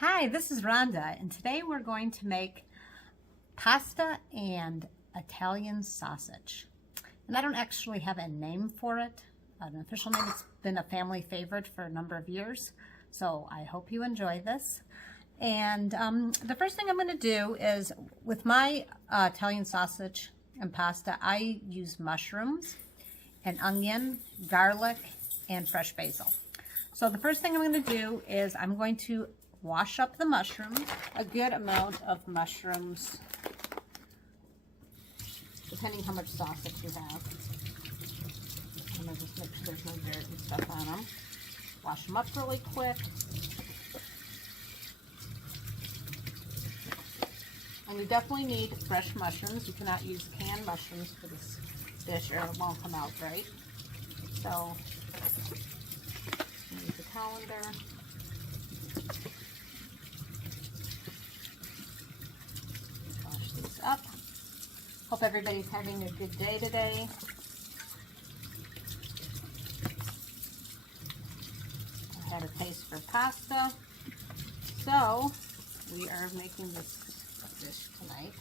Hi, this is Rhonda, and today we're going to make pasta and Italian sausage. And I don't actually have a name for it, an official name. It's been a family favorite for a number of years, so I hope you enjoy this. And the first thing I'm going to do is, with my Italian sausage and pasta, I use mushrooms and onion, garlic, and fresh basil. So the first thing I'm going to do is I'm going to wash up the mushrooms, a good amount of mushrooms, depending how much sausage you have. I'm going to just make sure there's no dirt and stuff on them. Wash them up really quick. And you definitely need fresh mushrooms. You cannot use canned mushrooms for this dish or it won't come out right. So, use the colander. Wash these up. Hope everybody's having a good day today. I had a taste for pasta. So, we are making this dish tonight.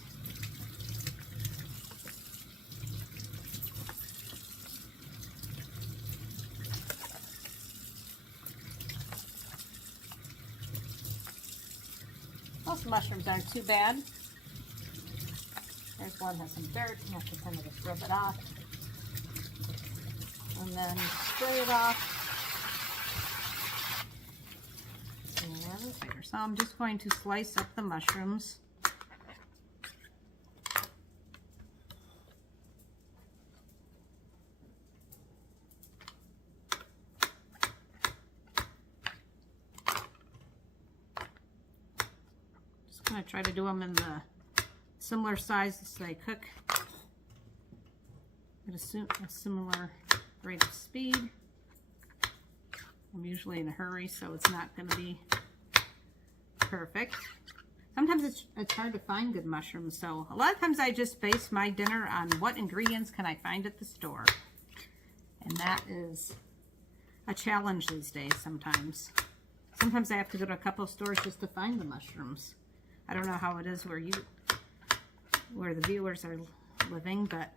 Most mushrooms aren't too bad. There's one that has some dirt. You have to kind of just rub it off. And then spray it off. So I'm just going to slice up the mushrooms. Just going to try to do them in the similar size as they cook at a similar rate of speed. I'm usually in a hurry, so it's not going to be perfect. Sometimes it's hard to find good mushrooms, so a lot of times I just base my dinner on what ingredients can I find at the store. And that is a challenge these days sometimes. Sometimes I have to go to a couple of stores just to find the mushrooms. I don't know how it is where the viewers are living, but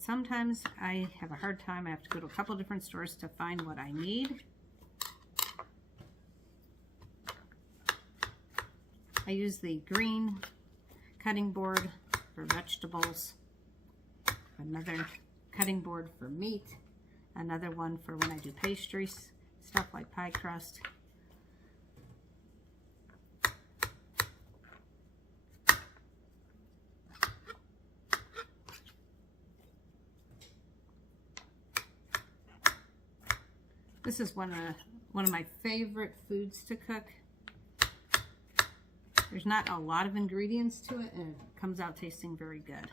sometimes I have a hard time. I have to go to a couple different stores to find what I need. I use the green cutting board for vegetables, another cutting board for meat, another one for when I do pastries, stuff like pie crust. This is one of my favorite foods to cook. There's not a lot of ingredients to it, and it comes out tasting very good.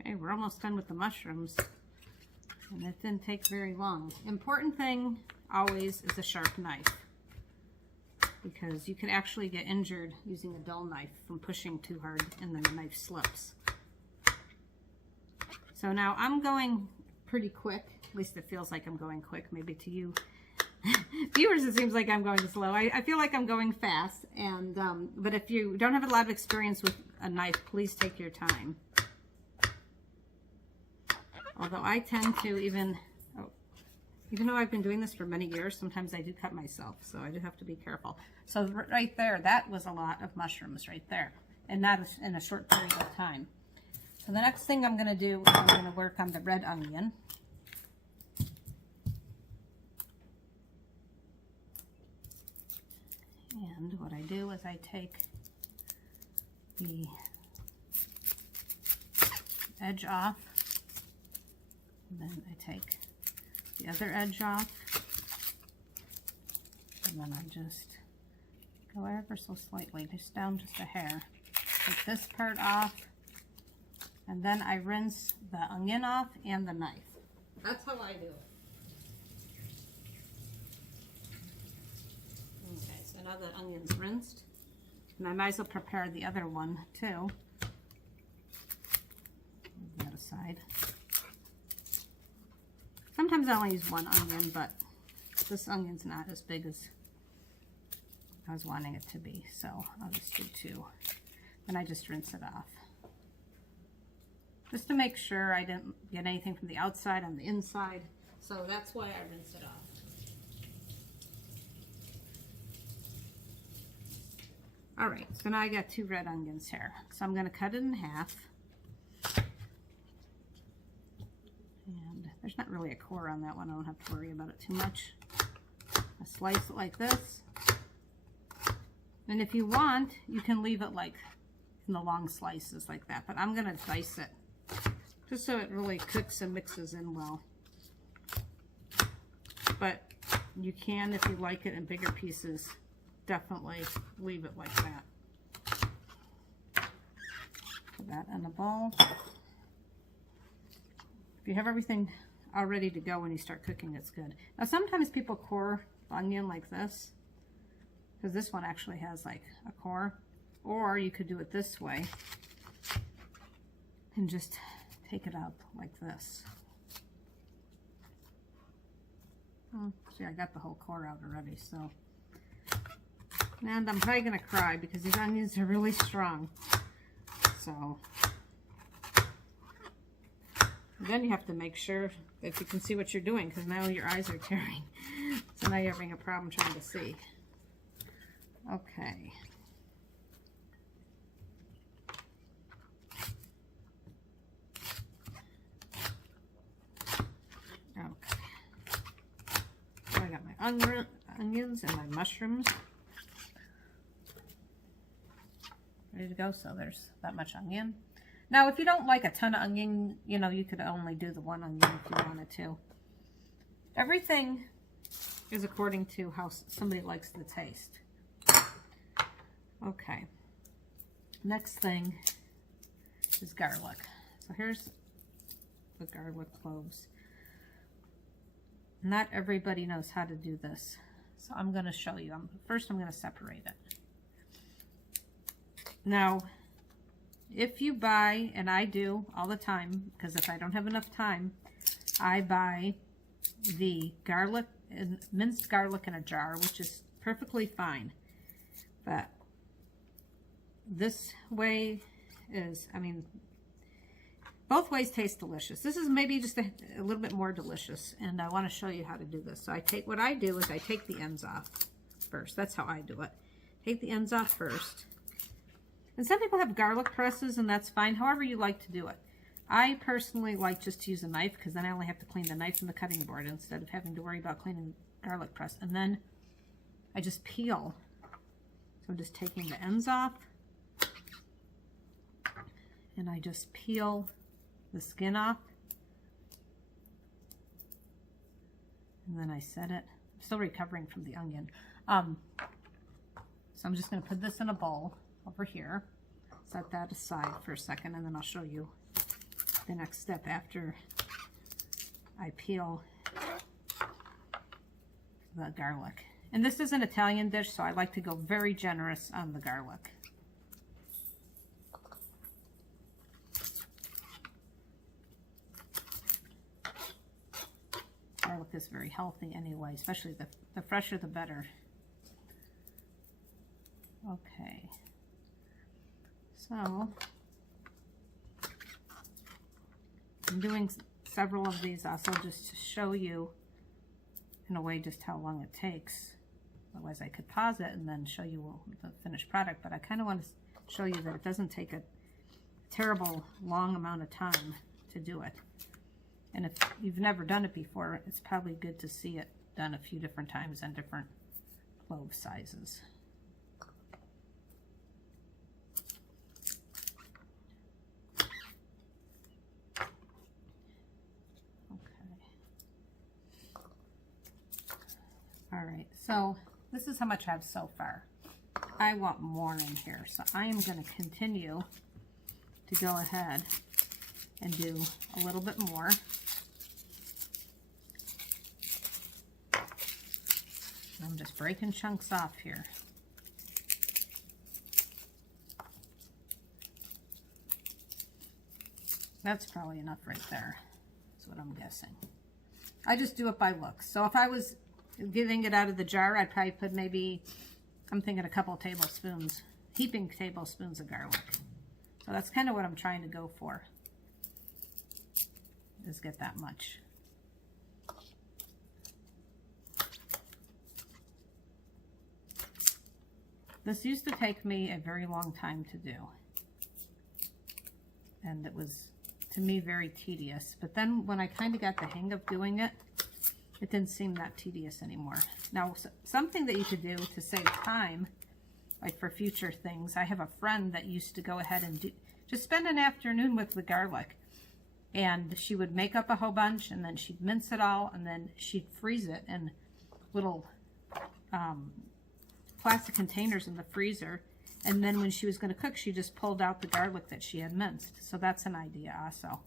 Okay, we're almost done with the mushrooms, and it didn't take very long. Important thing always is a sharp knife, because you can actually get injured using a dull knife from pushing too hard and then the knife slips. So now I'm going pretty quick, at least it feels like I'm going quick, maybe to you viewers it seems like I'm going slow. I feel like I'm going fast, and but if you don't have a lot of experience with a knife, please take your time. Although I tend to even though I've been doing this for many years, sometimes I do cut myself, so I do have to be careful. So right there, that was a lot of mushrooms right there, and not in a short period of time. So the next thing I'm going to do is I'm going to work on the red onion. And what I do is I take the edge off, and then I take the other edge off, and then I just go ever so slightly, just down just a hair. Take this part off, and then I rinse the onion off and the knife. That's how I do it. Okay, so now the onion's rinsed. And I might as well prepare the other one too. Move that aside. Sometimes I only use one onion, but this onion's not as big as I was wanting it to be, so I'll just do 2. And I just rinse it off. Just to make sure I didn't get anything from the outside on the inside. So that's why I rinse it off. All right, so now I got 2 red onions here. So I'm gonna cut it in half. And there's not really a core on that one. I don't have to worry about it too much. I slice it like this. And if you want, you can leave it like in the long slices like that. But I'm gonna dice it just so it really cooks and mixes in well. But you can, if you like it in bigger pieces, definitely leave it like that. Put that in a bowl. If you have everything all ready to go when you start cooking, it's good. Now sometimes people core the onion like this, because this one actually has like a core. Or you could do it this way and just take it out like this. Oh, see, I got the whole core out already, so. And I'm probably gonna cry because these onions are really strong. So then you have to make sure that you can see what you're doing, because now your eyes are tearing. So now you're having a problem trying to see. Okay. Okay. So I got my onions and my mushrooms ready to go. So there's that much onion. Now, if you don't like a ton of onion, you know, you could only do the 1 onion if you wanted to. Everything is according to how somebody likes the taste. Okay. Next thing is garlic. So here's the garlic cloves. Not everybody knows how to do this, so I'm going to show you. First, I'm going to separate it. Now, if you buy, and I do all the time, because if I don't have enough time, I buy the garlic, minced garlic in a jar, which is perfectly fine. But this way is, I mean, both ways taste delicious. This is maybe just a little bit more delicious, and I want to show you how to do this. So what I do is I take the ends off first. That's how I do it. Take the ends off first. And some people have garlic presses, and that's fine, however you like to do it. I personally like just to use a knife, because then I only have to clean the knife and the cutting board instead of having to worry about cleaning garlic press. And then I just peel. So I'm just taking the ends off, and I just peel the skin off. And then I set it. I'm still recovering from the onion. So I'm just going to put this in a bowl over here. Set that aside for a second, and then I'll show you the next step after I peel the garlic. And this is an Italian dish, so I like to go very generous on the garlic. Garlic is very healthy anyway, especially the fresher the better. Okay. So, I'm doing several of these also just to show you in a way just how long it takes. Otherwise I could pause it and then show you the finished product, but I kind of want to show you that it doesn't take a terrible long amount of time to do it. And if you've never done it before, it's probably good to see it done a few different times on different clove sizes. Alright, so this is how much I have so far. I want more in here, so I am going to continue to go ahead and do a little bit more. I'm just breaking chunks off here. That's probably enough right there. That's what I'm guessing. I just do it by looks. So if I was getting it out of the jar, I'd probably put maybe, I'm thinking a couple tablespoons, heaping tablespoons of garlic. So that's kind of what I'm trying to go for, is get that much. This used to take me a very long time to do. And it was, to me, very tedious. But then when I kind of got the hang of doing it, it didn't seem that tedious anymore. Now, something that you could do to save time, like for future things, I have a friend that used to go ahead and just spend an afternoon with the garlic. And she would make up a whole bunch, and then she'd mince it all, and then she'd freeze it in little plastic containers in the freezer. And then when she was going to cook, she just pulled out the garlic that she had minced. So that's an idea also.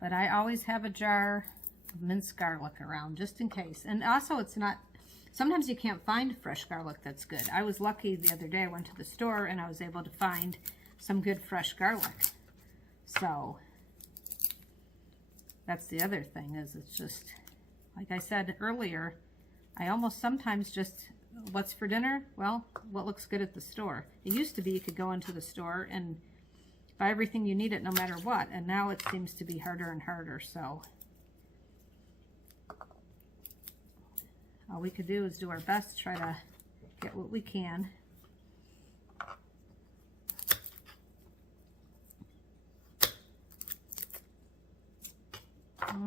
But I always have a jar of minced garlic around just in case. And also it's not, sometimes you can't find fresh garlic that's good. I was lucky the other day I went to the store and I was able to find some good fresh garlic. So that's the other thing, is it's just, like I said earlier, I almost sometimes just, what's for dinner? Well, what looks good at the store? It used to be you could go into the store and buy everything you needed no matter what, and now it seems to be harder and harder, so all we could do is do our best to try to get what we can.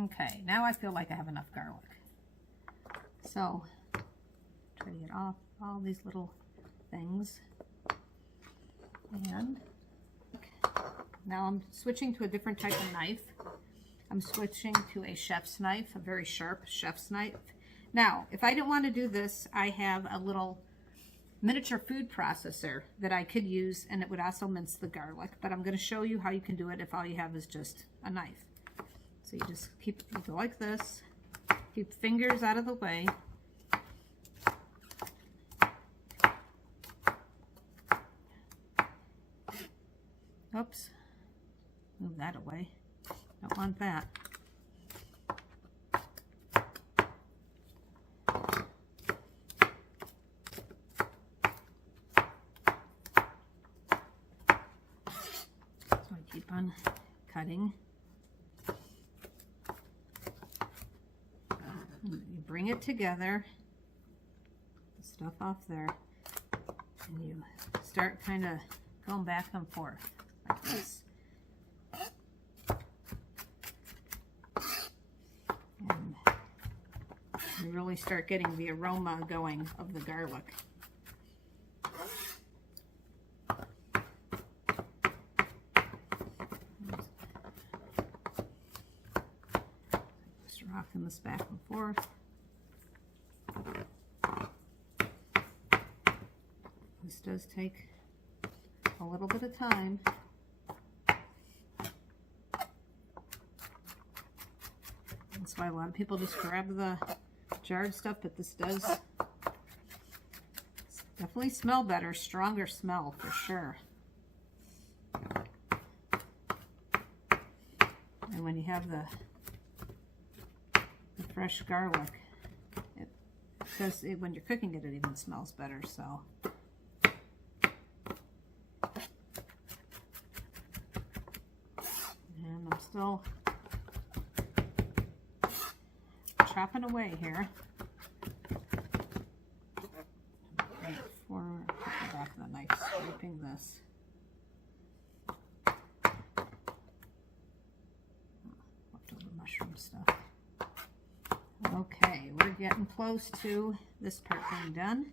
Okay, now I feel like I have enough garlic. So, try to get off all these little things. And now I'm switching to a different type of knife. I'm switching to a chef's knife, a very sharp chef's knife. Now, if I didn't want to do this, I have a little miniature food processor that I could use, and it would also mince the garlic. But I'm going to show you how you can do it if all you have is just a knife. So you just you go like this, keep fingers out of the way. Oops, move that away. Don't want that. So I keep on cutting. You bring it together, the stuff off there, and you start kind of going back and forth like this. And you really start getting the aroma going of the garlic. Just rocking this back and forth. This does take a little bit of time. That's why a lot of people just grab the jarred stuff, but this does definitely smell better, stronger smell for sure. And when you have the fresh garlic, it does, when you're cooking it, it even smells better. So. And I'm still chopping away here. Before I put the back of the knife, scraping this. Leftover mushroom stuff. Okay, we're getting close to this part being done.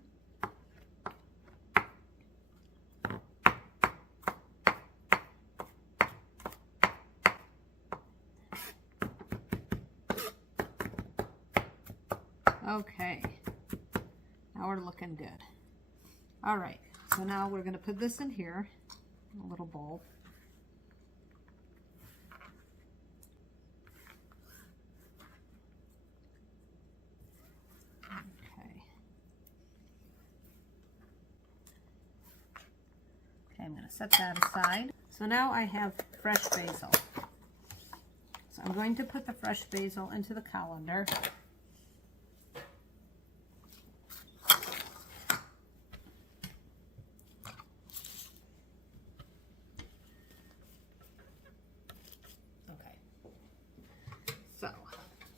Okay, now we're looking good. All right, so now we're going to put this in here, a little bowl. Okay. set that aside. So now I have fresh basil. So I'm going to put the fresh basil into the colander. Okay. So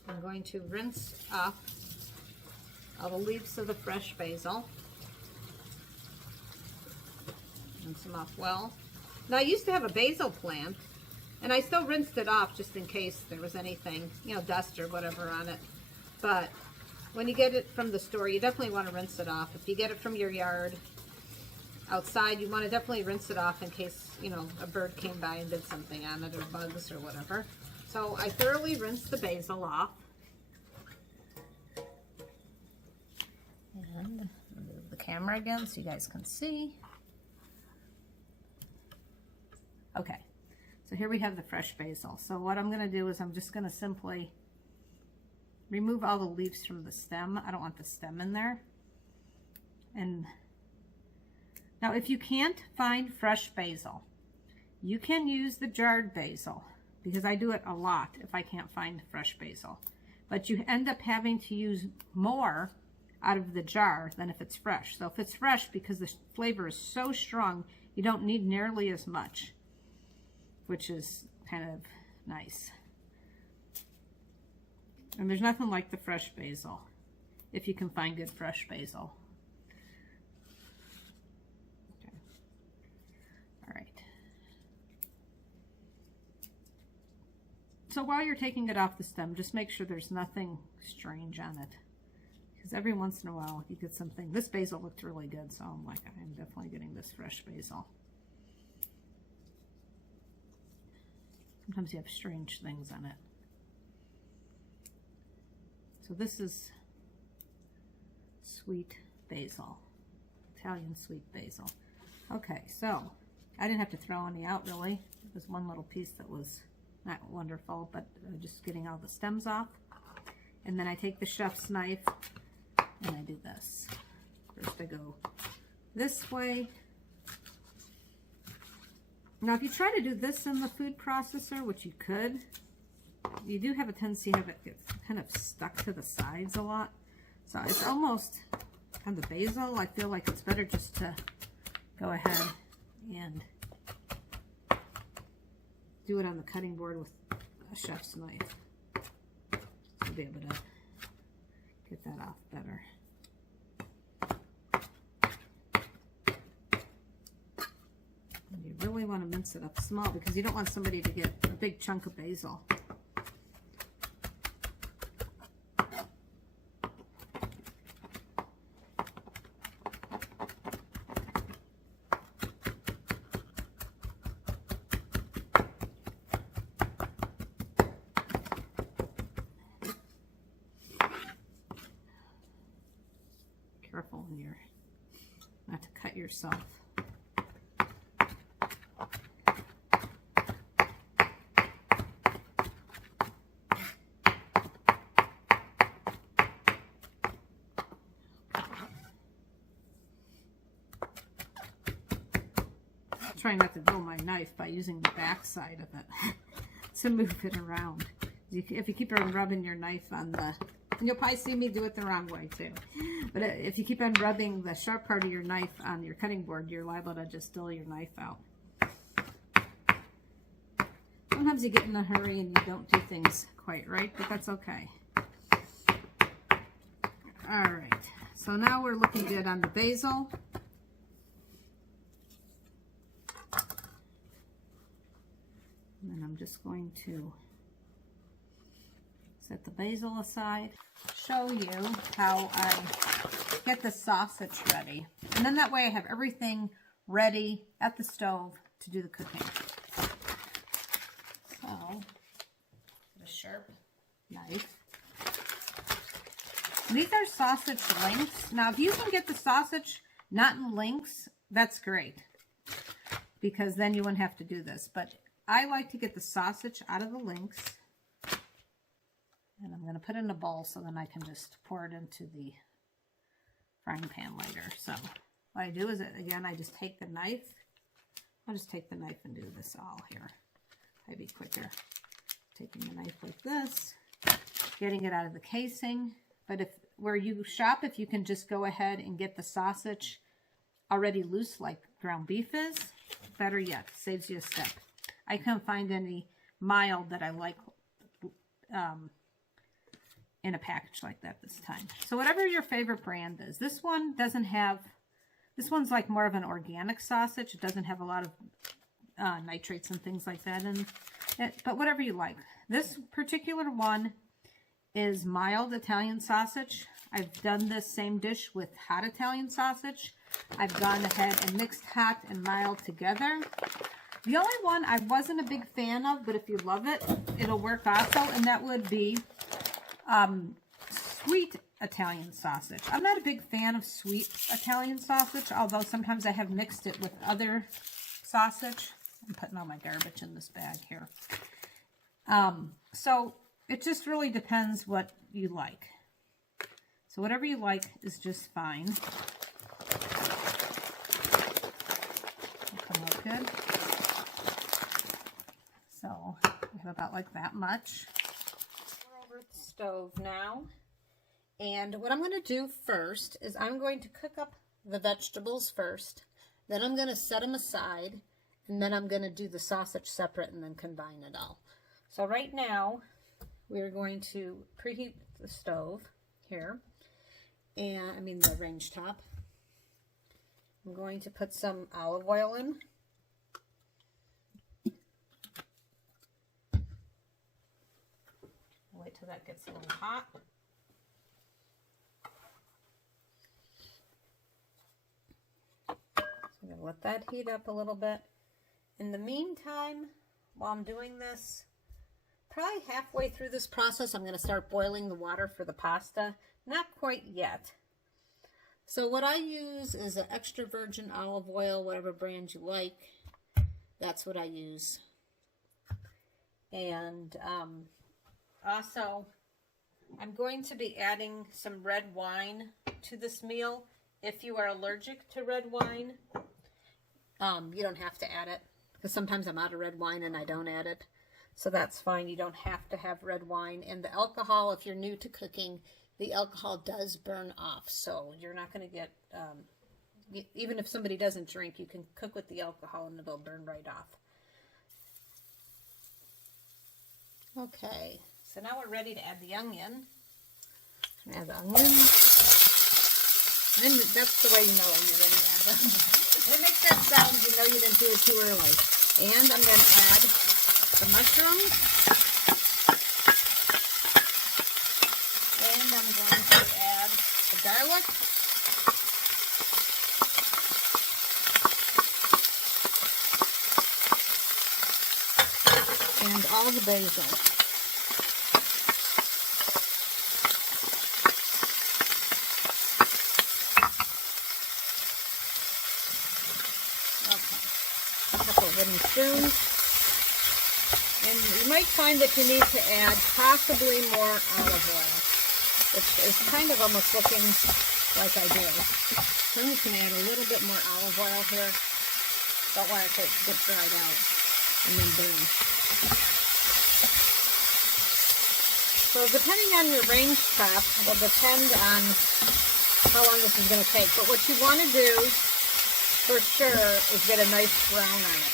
I'm going to rinse off all the leaves of the fresh basil. Rinse them off well. Now I used to have a basil plant, and I still rinsed it off just in case there was anything, you know, dust or whatever on it. But when you get it from the store, you definitely want to rinse it off. If you get it from your yard, outside, you want to definitely rinse it off in case, you know, a bird came by and did something on it, or bugs or whatever. So I thoroughly rinsed the basil off. And move the camera again so you guys can see. Okay, so here we have the fresh basil. So what I'm going to do is I'm just going to simply remove all the leaves from the stem. I don't want the stem in there. And now if you can't find fresh basil, you can use the jarred basil, because I do it a lot if I can't find fresh basil. But you end up having to use more out of the jar than if it's fresh. So if it's fresh, because the flavor is so strong, you don't need nearly as much, which is kind of nice. And there's nothing like the fresh basil, if you can find good fresh basil. Okay. All right. So while you're taking it off the stem, just make sure there's nothing strange on it, because every once in a while you get something. This basil looked really good, so I'm like, I'm definitely getting this fresh basil. Sometimes you have strange things on it. So this is sweet basil, Italian sweet basil. Okay, so I didn't have to throw any out really. There was one little piece that was not wonderful, but just getting all the stems off. And then I take the chef's knife and I do this. First I go this way. Now, if you try to do this in the food processor, which you could, you do have a tendency to have it get kind of stuck to the sides a lot. So it's almost, on the basil, I feel like it's better just to go ahead and do it on the cutting board with a chef's knife. To be able to get that off better. You really want to mince it up small, because you don't want somebody to get a big chunk of basil. Careful when you're not to cut yourself. Trying not to dull my knife by using the back side of it to move it around. If you keep on rubbing your knife on the, and you'll probably see me do it the wrong way too, but if you keep on rubbing the sharp part of your knife on your cutting board, you're liable to just dull your knife out. Sometimes you get in a hurry and you don't do things quite right, but that's okay. All right, so now we're looking good on the basil. And then I'm just going to set the basil aside, show you how I get the sausage ready. And then that way I have everything ready at the stove to do the cooking. So, get a sharp knife. And these are sausage links. Now, if you can get the sausage not in links, that's great, because then you wouldn't have to do this. But I like to get the sausage out of the links, and I'm going to put it in a bowl so then I can just pour it into the frying pan later. So what I do is, again, I just take the knife I'll just take the knife and do this all here. I'd be quicker taking the knife like this, getting it out of the casing. But if where you shop, if you can just go ahead and get the sausage already loose like ground beef is, better yet, saves you a step. I couldn't find any mild that I like in a package like that this time. So whatever your favorite brand is. This one doesn't have, this one's like more of an organic sausage. It doesn't have a lot of nitrates and things like that in it, but whatever you like. This particular one is mild Italian sausage. I've done this same dish with hot Italian sausage. I've gone ahead and mixed hot and mild together. The only one I wasn't a big fan of, but if you love it, it'll work also, and that would be sweet Italian sausage. I'm not a big fan of sweet Italian sausage, although sometimes I have mixed it with other sausage. I'm putting all my garbage in this bag here. So it just really depends what you like. So whatever you like is just fine. It'll come out good. So we have about like that much. We're over at the stove now. And what I'm going to do first is I'm going to cook up the vegetables first. Then I'm going to set them aside. And then I'm going to do the sausage separate and then combine it all. So right now, we're going to preheat the stove here. And I mean the range top. I'm going to put some olive oil in. Wait till that gets a little hot. So I'm going to let that heat up a little bit. In the meantime, while I'm doing this, probably halfway through this process, I'm going to start boiling the water for the pasta. Not quite yet. So what I use is an extra virgin olive oil, whatever brand you like. That's what I use. And also, I'm going to be adding some red wine to this meal. If you are allergic to red wine, you don't have to add it. Because sometimes I'm out of red wine and I don't add it. So that's fine. You don't have to have red wine. And the alcohol, if you're new to cooking, the alcohol does burn off. So you're not going to get, even if somebody doesn't drink, you can cook with the alcohol and it'll burn right off. Okay, so now we're ready to add the onion. Add the onion. And that's the way you know when you're ready to add them. When it makes that sound, you know you didn't do it too early. And I'm going to add the mushrooms. And I'm going to add the garlic. And all the basil. Wooden spoons. And you might find that you need to add possibly more olive oil, which is kind of almost looking like I do. So I'm just going to add a little bit more olive oil here. Don't want it to get dried out and then burn. So depending on your range top will depend on how long this is going to take. But what you want to do for sure is get a nice brown on it.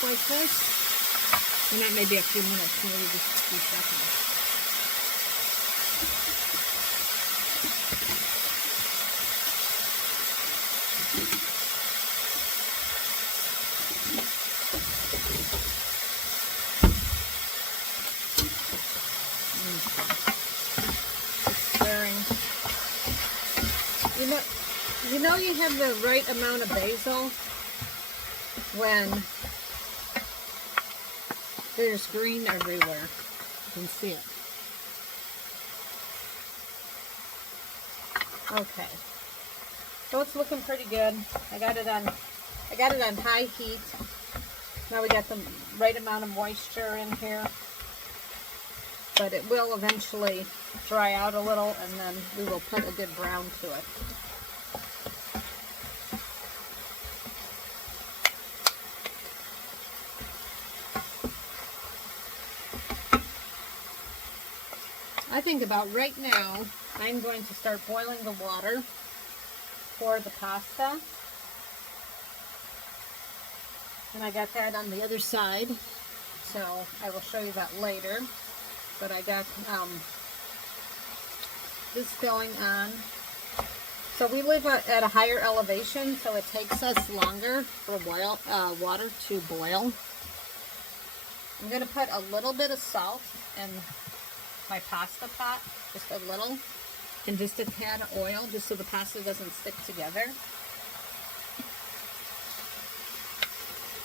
Like this, and that may be a few minutes, maybe just a few seconds. Stirring. You know you have the right amount of basil when there's green everywhere. You can see it. Okay, so it's looking pretty good. I got it on high heat. Now we got the right amount of moisture in here, but it will eventually dry out a little, and then we will put a good brown to it. I think about right now, I'm going to start boiling the water for the pasta. And I got that on the other side, so I will show you that later. But I got this going on. So we live at a higher elevation, so it takes us longer for water to boil. I'm going to put a little bit of salt in my pasta pot, just a little, and just a tad of oil, just so the pasta doesn't stick together.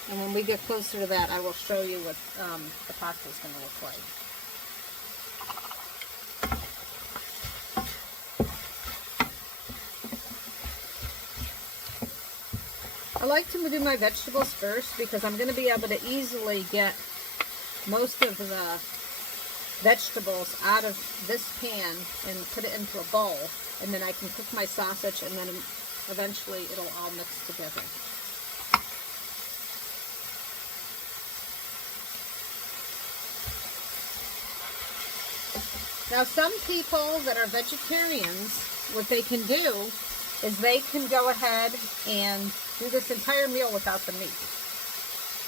And when we get closer to that, I will show you what the pasta is going to look like. I like to do my vegetables first because I'm going to be able to easily get most of the vegetables out of this pan and put it into a bowl, and then I can cook my sausage, and then eventually it'll all mix together. Now, some people that are vegetarians, what they can do is they can go ahead and do this entire meal without the meat.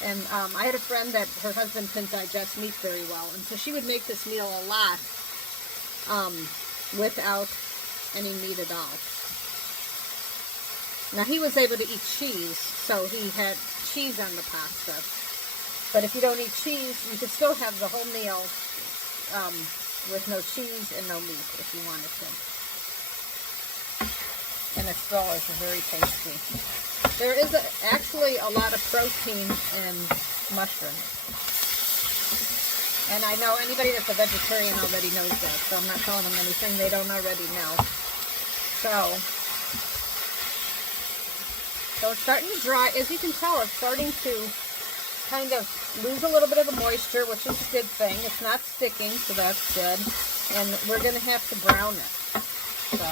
And I had a friend that her husband couldn't digest meat very well, and so she would make this meal a lot without any meat at all. Now, he was able to eat cheese, so he had cheese on the pasta. But if you don't eat cheese, you could still have the whole meal with no cheese and no meat if you wanted to. And it still is very tasty. There is actually a lot of protein in mushrooms. And I know anybody that's a vegetarian already knows that, so I'm not telling them anything they don't already know. So it's starting to dry. As you can tell, it's starting to kind of lose a little bit of the moisture, which is a good thing. It's not sticking, so that's good. And we're going to have to brown it. So,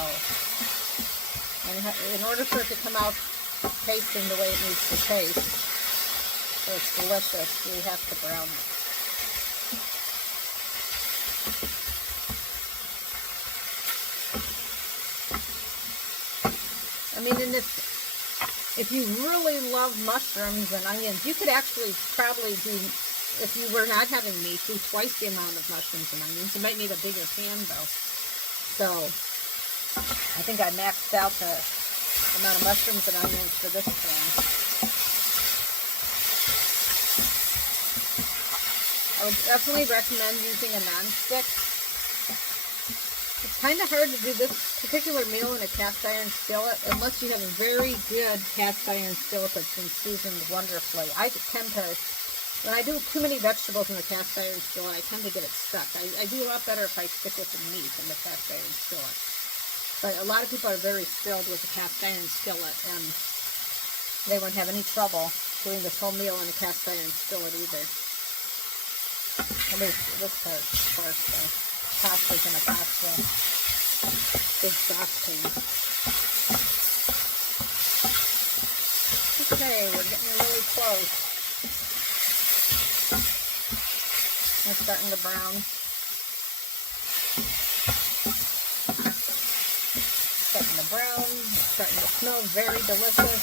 in order for it to come out tasting the way it needs to taste, so it's delicious, we have to brown it. I mean, and if you really love mushrooms and onions, you could actually probably do, if you were not having meat, do twice the amount of mushrooms and onions. You might need a bigger pan though. So I think I maxed out the amount of mushrooms and onions for this pan. I would definitely recommend using a non-stick. It's kind of hard to do this particular meal in a cast iron skillet unless you have a very good cast iron skillet that's been seasoned wonderfully. I tend to, when I do too many vegetables in the cast iron skillet, I tend to get it stuck. I do a lot better if I stick with the meat in the cast iron skillet. But a lot of people are very skilled with the cast iron skillet, and they won't have any trouble doing this whole meal in a cast iron skillet either. At least this part, of course, the pasta's in a pasta, big saucepan. Okay, we're getting really close. It's starting to brown. Starting to brown. It's starting to smell very delicious.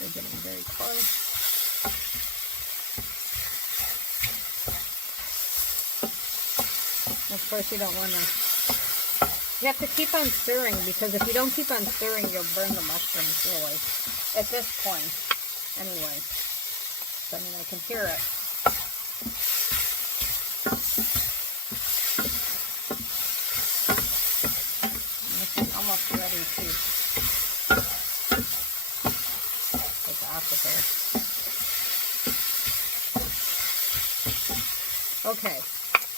We're getting very close. Of course, you don't want to. You have to keep on stirring, because if you don't keep on stirring, you'll burn the mushrooms, really. At this point, anyway. So, I mean, I can hear it. And this is almost ready to it there. Okay,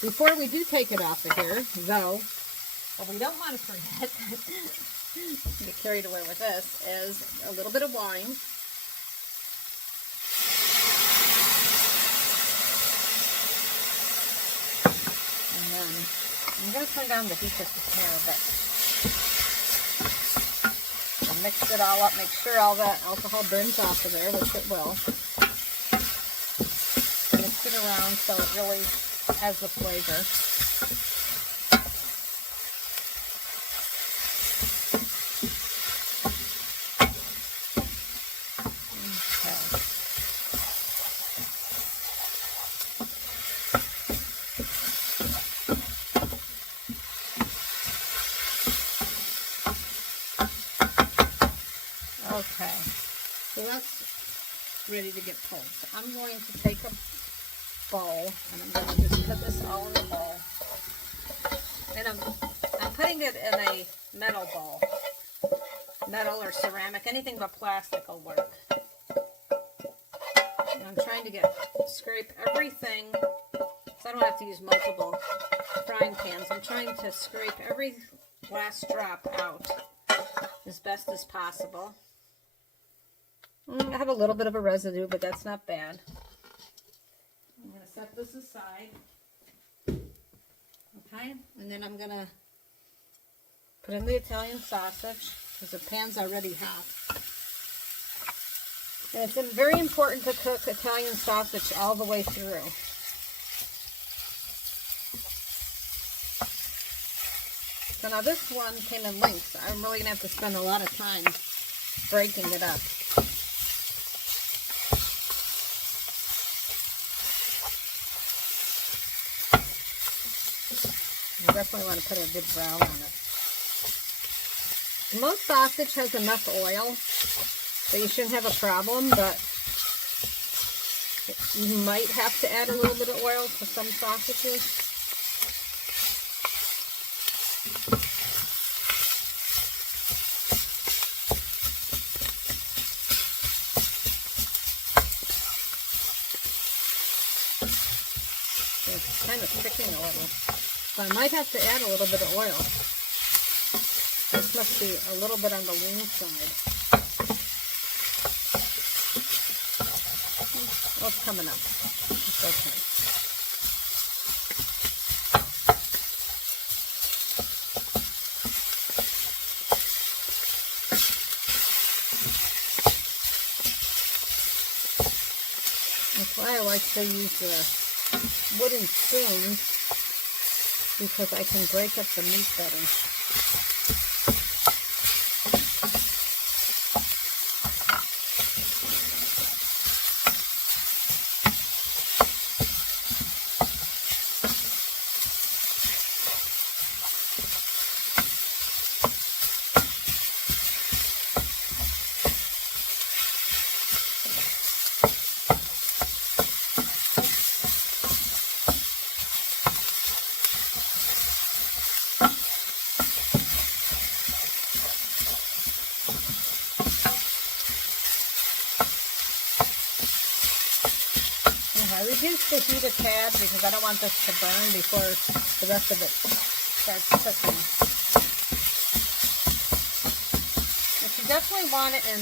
before we do take it off of here, though, what we don't want to forget, get carried away with this, is a little bit of wine. And then I'm going to turn down the heat just a hair bit. And mix it all up, make sure all that alcohol burns off of there, which it will. Mix it around so it really has the flavor. Okay, so that's ready to get pulled. So I'm going to take a bowl and I'm going to just put this all in the bowl. And I'm putting it in a metal bowl. Metal or ceramic, anything but plastic will work. And I'm trying to scrape everything, so I don't have to use multiple frying pans. I'm trying to scrape every last drop out as best as possible. I have a little bit of a residue, but that's not bad. I'm going to set this aside. Okay, and then I'm going to put in the Italian sausage, because the pan's already hot. And it's very important to cook Italian sausage all the way through. So now this one came in lengths. I'm really going to have to spend a lot of time breaking it up. You definitely want to put a good brown on it. Most sausage has enough oil, so you shouldn't have a problem, but you might have to add a little bit of oil to some sausages. It's kind of sticking a little. So I might have to add a little bit of oil. This must be a little bit on the lean side. Oh, it's coming up. It's okay. That's why I like to use the wooden spoons, because I can break up the meat better. I reduced the heat a tad because I don't want this to burn before the rest of it starts cooking. But you definitely want it in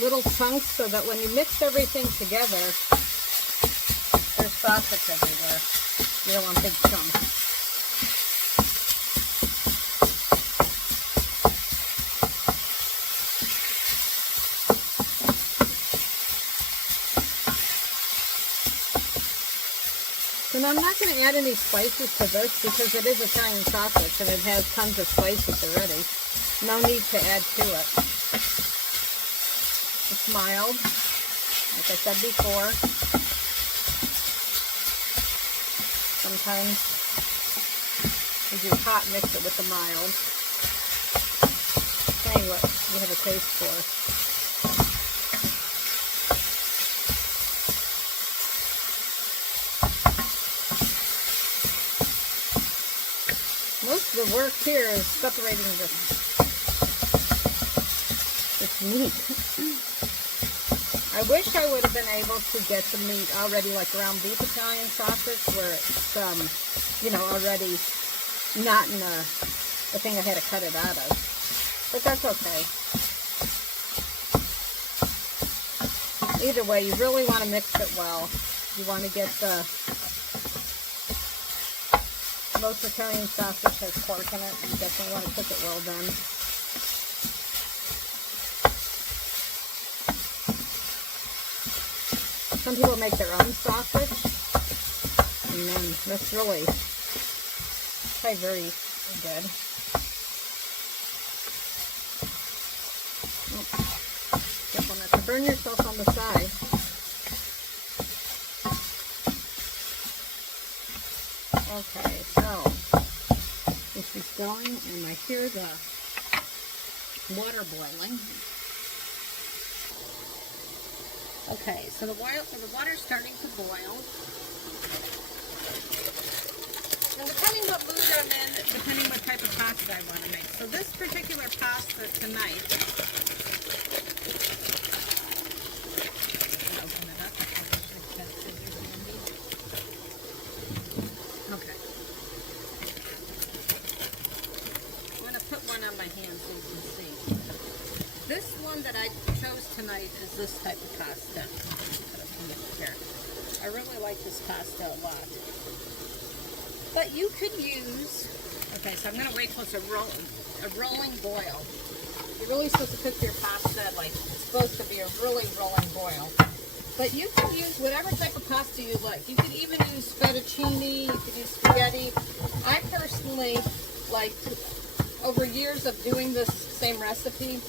little chunks so that when you mix everything together, there's sausage everywhere. You don't want big chunks. And I'm not going to add any spices to this because it is Italian sausage and it has tons of spices already. No need to add to it. It's mild, like I said before. Sometimes you do hot, mix it with the mild. Tell you what you have a taste for. Most of the work here is separating this meat. I I wish I would have been able to get the meat already like ground beef Italian sausage where it's, you know, already not in the thing I had to cut it out of. But that's okay. Either way, you really want to mix it well. You want to get the... Most Italian sausage has pork in it. You definitely want to cook it well done. Some people make their own sausage, and then that's really probably very good. Oh, careful not to burn yourself on the side. Okay, so this is going, and I hear the water boiling. Okay, so the water's starting to boil. And depending what mood I'm in, depending what type of pasta I want to make. So this particular pasta tonight, open it up. Okay. I'm going to put one on my hand so you can see. This one that I chose tonight is this type of pasta. Put it here. I really like this pasta a lot. But you could use, okay, so I'm going to wait till it's a rolling boil. You're really supposed to cook your pasta like it's supposed to be a really rolling boil. But you can use whatever type of pasta you like. You could even use fettuccine, you could use spaghetti. I personally like, over years of doing this same recipe,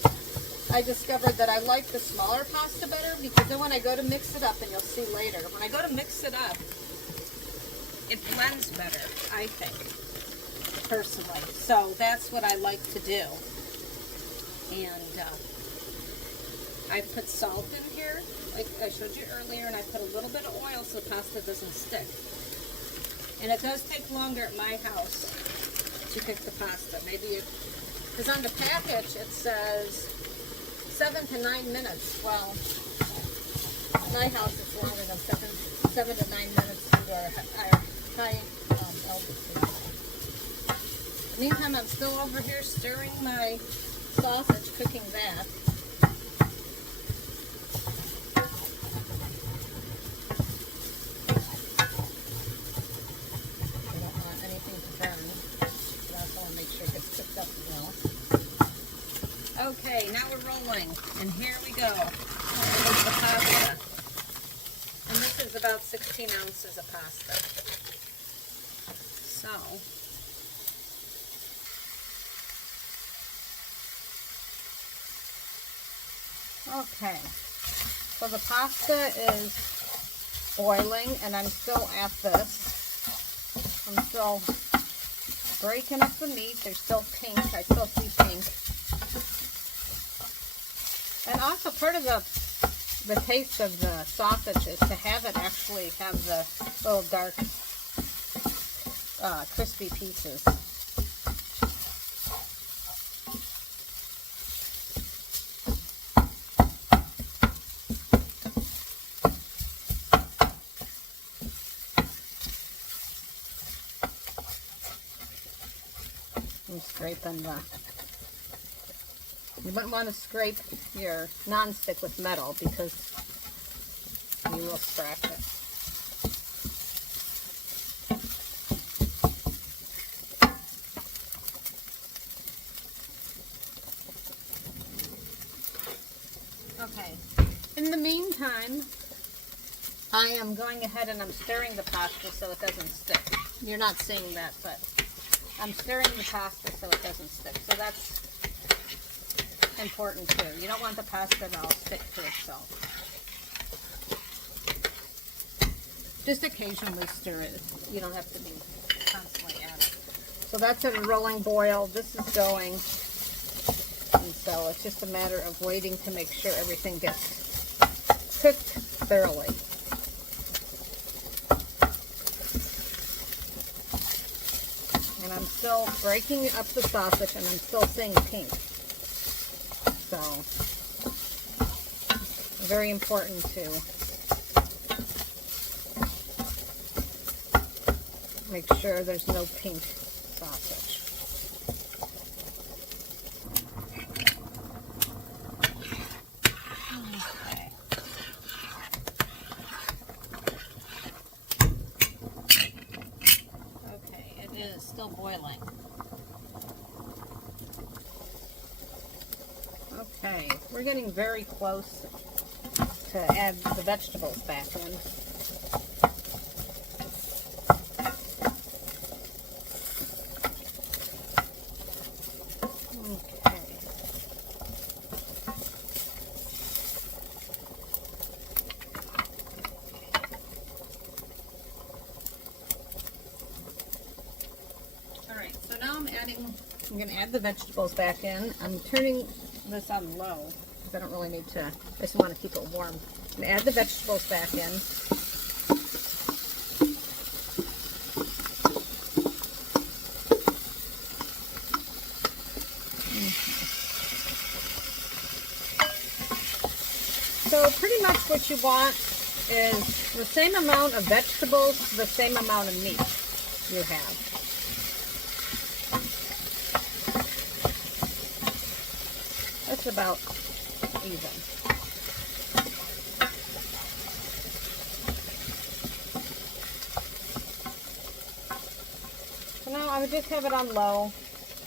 I discovered that I like the smaller pasta better because then when I go to mix it up, and you'll see later, when I go to mix it up, it blends better, I think, personally. So that's what I like to do. And I put salt in here, like I showed you earlier, and I put a little bit of oil so the pasta doesn't stick. And it does take longer at my house to cook the pasta. Maybe because on the package it says 7 to 9 minutes. Well, at my house it's longer than 7 to 9 minutes to our Italian LBC. Meantime, I'm still over here stirring my sausage, cooking that. I don't want anything to burn, but I also want to make sure it gets cooked up well. Okay, now we're rolling, and here we go. Here's the pasta. And this is about 16 ounces of pasta. So, okay, so the pasta is boiling, and I'm still at this. I'm still breaking up the meat. They're still pink. I still see pink. And also part of the taste of the sausage is to have it actually have the little dark crispy pieces. I'm scraping you wouldn't want to scrape your nonstick with metal because you will scratch it. Okay, in the meantime, I am going ahead and I'm stirring the pasta so it doesn't stick. You're not seeing that, but I'm stirring the pasta so it doesn't stick. So that's important too. You don't want the pasta to all stick to itself. Just occasionally stir it. You don't have to be constantly at it. So that's at a rolling boil. This is going. And so it's just a matter of waiting to make sure everything gets cooked thoroughly. And I'm still breaking up the sausage and I'm still seeing pink. So very important to make sure there's no pink sausage. Okay, it is still boiling. Okay, we're getting very close to add the vegetables back in. Okay. Alright, so now I'm going to add the vegetables back in. I'm turning this on low because I don't really need to, I just want to keep it warm. I'm going to add the vegetables back in. So pretty much what you want is the same amount of vegetables, the same amount of meat you have. That's about even. So now I would just have it on low.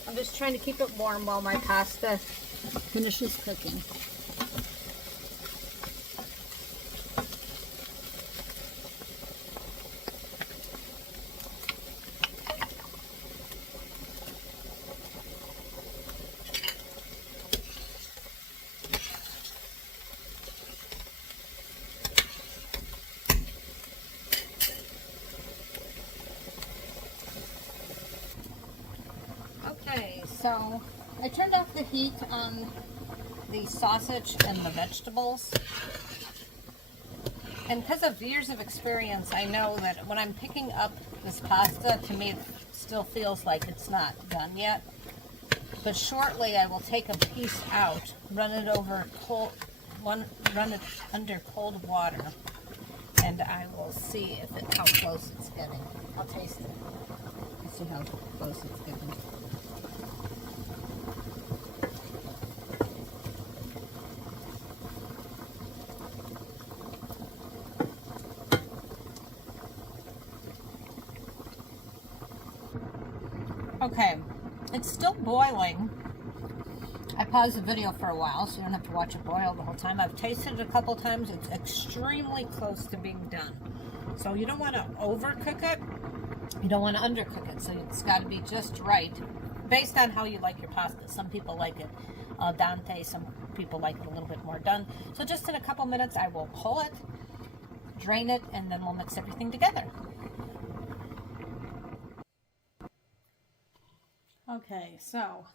I'm just trying to keep it warm while my pasta finishes cooking. Okay, so I turned off the heat on the sausage and the vegetables. And because of years of experience, I know that when I'm picking up this pasta, to me it still feels like it's not done yet. But shortly I will take a piece out, run it over run it under cold water, and I will see how close it's getting. I'll taste it. See how close it's getting. Okay, it's still boiling. I paused the video for a while so you don't have to watch it boil the whole time. I've tasted it a couple times. It's extremely close to being done. So you don't want to overcook it. You don't want to undercook it. So it's got to be just right based on how you like your pasta. Some people like it al dente. Some people like it a little bit more done. So just in a couple minutes I will pull it, drain it, and then we'll mix everything together. Okay, so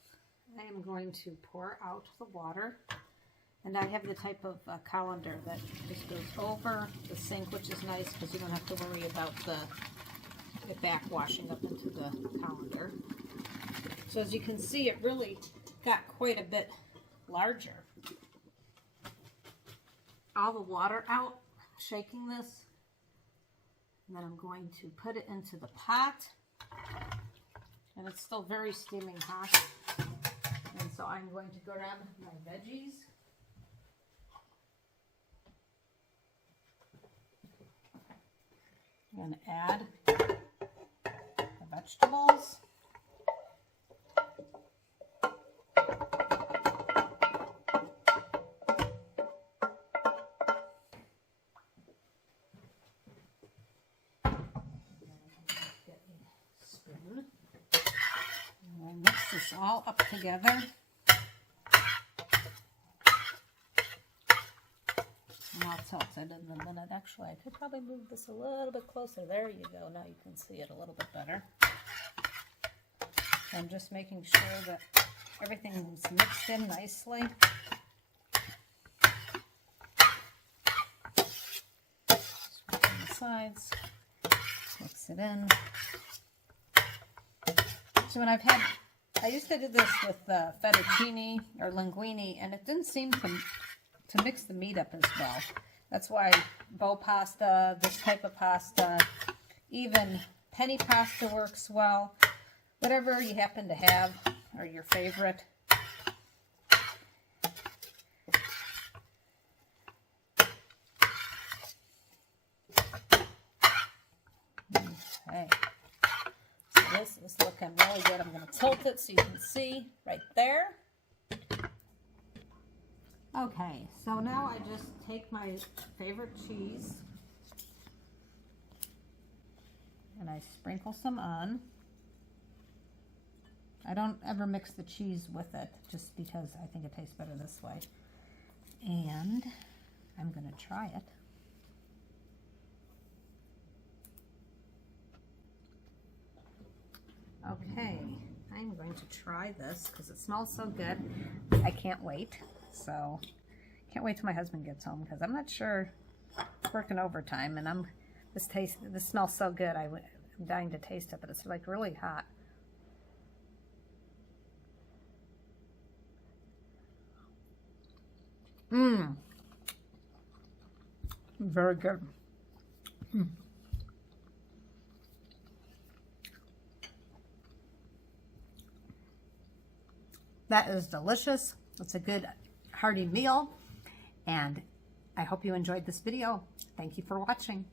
I am going to pour out the water, and I have the type of colander that just goes over the sink, which is nice because you don't have to worry about it back washing up into the colander. So as you can see, it really got quite a bit larger. All the water out, shaking this, and then I'm going to put it into the pot. And it's still very steaming hot. And so I'm going to grab my veggies. I'm going to add the vegetables. Mix this all up together. And I'll tilt it in a minute. Actually, I could probably move this a little bit closer. There you go. Now you can see it a little bit better. So I'm just making sure that everything is mixed in nicely. Switch on the sides. Mix it in. So when I used to do this with fettuccine or linguine, and it didn't seem to to mix the meat up as well. That's why bow pasta, this type of pasta, even penny pasta works well. Whatever you happen to have or your favorite. Okay. So this is looking really good. I'm going to tilt it so you can see right there. Okay, so now I just take my favorite cheese and I sprinkle some on. I don't ever mix the cheese with it just because I think it tastes better this way. And I'm going to try it. Okay, I'm going to try this because it smells so good. I can't wait. So, can't wait till my husband gets home because I'm not sure. It's working overtime, and this smells so good. I'm dying to taste it, but it's like really hot. Mmm. Very good. Mm. That is delicious. It's a good hearty meal, and I hope you enjoyed this video. Thank you for watching.